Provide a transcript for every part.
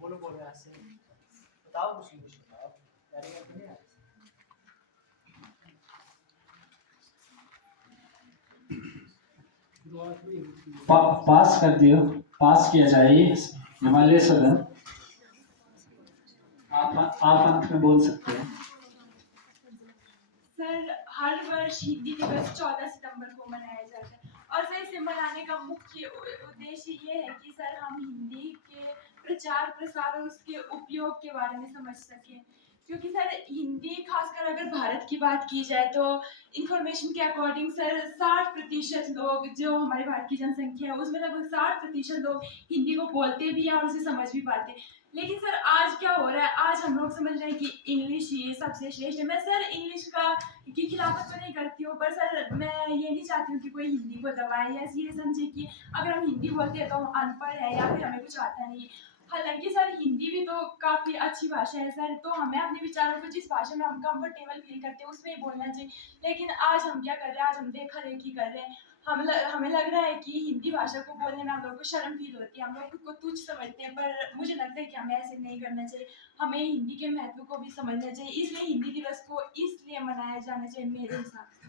बोलो बोलो ऐसे बताओ कुछ इंग्लिश बताओ तैयारी करते नहीं पास कर दियो, पास किया जाए हिमालय सदन। आप अंत में बोल सकते हैं। सर हर वर्ष हिंदी दिवस 14 सितंबर को मनाया जाता है और सर इसे मनाने का मुख्य उद्देश्य ये है कि सर हम हिंदी के प्रचार प्रसार और उसके उपयोग के बारे में समझ सकें, क्योंकि सर हिंदी खासकर अगर भारत की बात की जाए तो इंफॉर्मेशन के अकॉर्डिंग सर 60% लोग जो हमारे भारत की जनसंख्या है उसमें लगभग 60% लोग हिंदी को बोलते भी हैं और उसे समझ भी पाते हैं। लेकिन सर आज क्या हो रहा है, आज हम लोग समझ रहे हैं कि इंग्लिश ही सबसे श्रेष्ठ है। मैं सर इंग्लिश की खिलाफत तो नहीं करती हूँ, पर सर मैं ये नहीं चाहती हूँ कि कोई हिंदी को दबाए या ये समझे कि अगर हम हिंदी बोलते हैं तो हम अनपढ़ है या फिर हमें कुछ आता नहीं। हालांकि सर हिंदी भी तो काफ़ी अच्छी भाषा है सर, तो हमें अपने विचारों को जिस भाषा में हम कंफर्टेबल फील करते हैं उसमें ही बोलना चाहिए। लेकिन आज हम क्या कर रहे हैं, आज हम देखा देखी कर रहे हैं। हमें लग रहा है कि हिंदी भाषा को बोलने में हम लोग को शर्म फील होती है, हम लोग खुद को तुच्छ समझते हैं, पर मुझे लगता है कि हमें ऐसे नहीं करना चाहिए। हमें हिंदी के महत्व को भी समझना चाहिए, इसलिए हिंदी दिवस को इसलिए मनाया जाना चाहिए मेरे हिसाब से।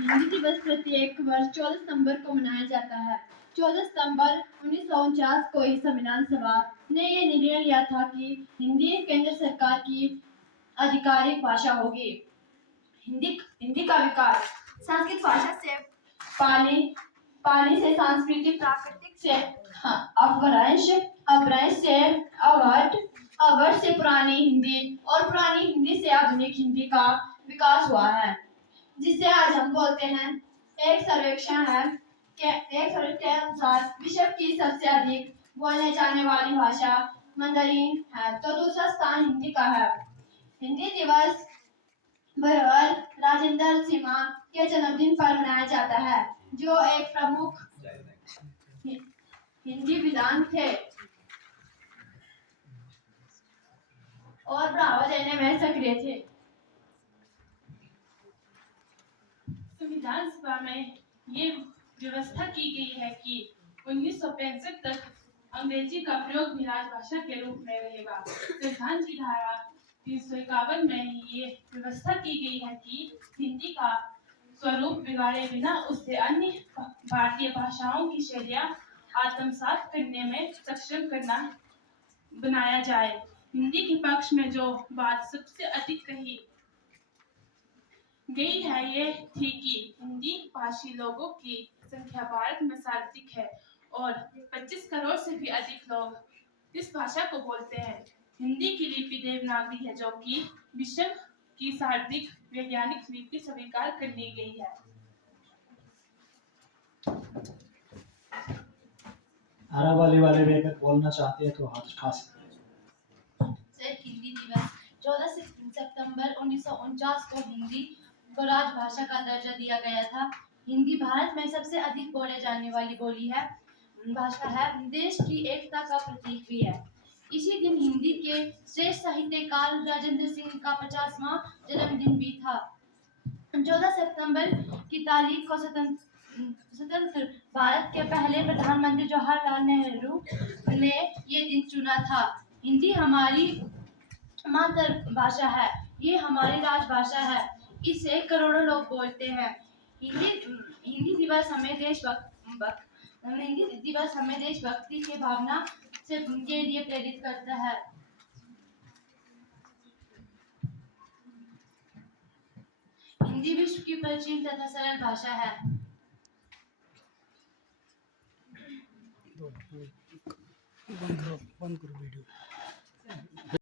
हिंदी दिवस प्रत्येक वर्ष 14 सितंबर को मनाया जाता है। 14 सितंबर 1949 को ही संविधान सभा ने ये निर्णय लिया था कि हिंदी केंद्र सरकार की आधिकारिक भाषा होगी। हिंदी का विकास संस्कृत भाषा से पाली से सांस्कृतिक प्राकृतिक से अपभ्रंश से अवध से पुरानी हिंदी और पुरानी हिंदी से आधुनिक हिंदी का विकास हुआ है, जिसे आज हम बोलते हैं। एक सर्वेक्षण के अनुसार विश्व की सबसे अधिक बोलने जाने वाली भाषा मंdarin है, तो दूसरा स्थान हिंदी का है। हिंदी दिवस बहरहाल राजेंद्र सिन्हा के जन्मदिन पर मनाया जाता है, जो एक प्रमुख हिंदी विद्वान थे और बढ़ावा देने में सक्रिय थे। संविधान सभा में ये व्यवस्था की गई है कि 1965 तक अंग्रेजी का प्रयोग भी राजभाषा के रूप में रहेगा। संविधान की धारा 351 में ये व्यवस्था की गई है कि हिंदी का स्वरूप बिगाड़े बिना उससे अन्य भारतीय भाषाओं की शैलियाँ आत्मसात करने में सक्षम करना बनाया जाए। हिंदी के पक्ष में जो बात सबसे अधिक कही गई है ये थी कि हिंदी भाषी लोगों की संख्या भारत में सर्वाधिक है और 25 करोड़ से भी अधिक लोग इस भाषा को बोलते हैं। हिंदी की लिपि देवनागरी है, जो कि विश्व की सर्वाधिक वैज्ञानिक लिपि स्वीकार कर ली गई है। आरावली वाले भी अगर बोलना चाहते हैं तो हाथ उठा सकते हैं। हिंदी दिवस 14 सितंबर 1949 को हिंदी को राजभाषा का दर्जा दिया गया था। हिंदी भारत में सबसे अधिक बोले जाने वाली भाषा है, देश की एकता का प्रतीक भी है। इसी दिन हिंदी के श्रेष्ठ साहित्यकार राजेंद्र सिंह का 50वां जन्मदिन भी था। 14 सितंबर की तारीख को स्वतंत्र भारत के पहले प्रधानमंत्री जवाहरलाल नेहरू ने ये दिन चुना था। हिंदी हमारी मातृभाषा है, ये हमारी राजभाषा है, इसे करोड़ों लोग बोलते हैं। हिंदी दिवस हमें देशभक्ति की भावना से के लिए प्रेरित करता है। हिंदी विश्व की प्राचीन तथा सरल भाषा है। बंद करो वीडियो।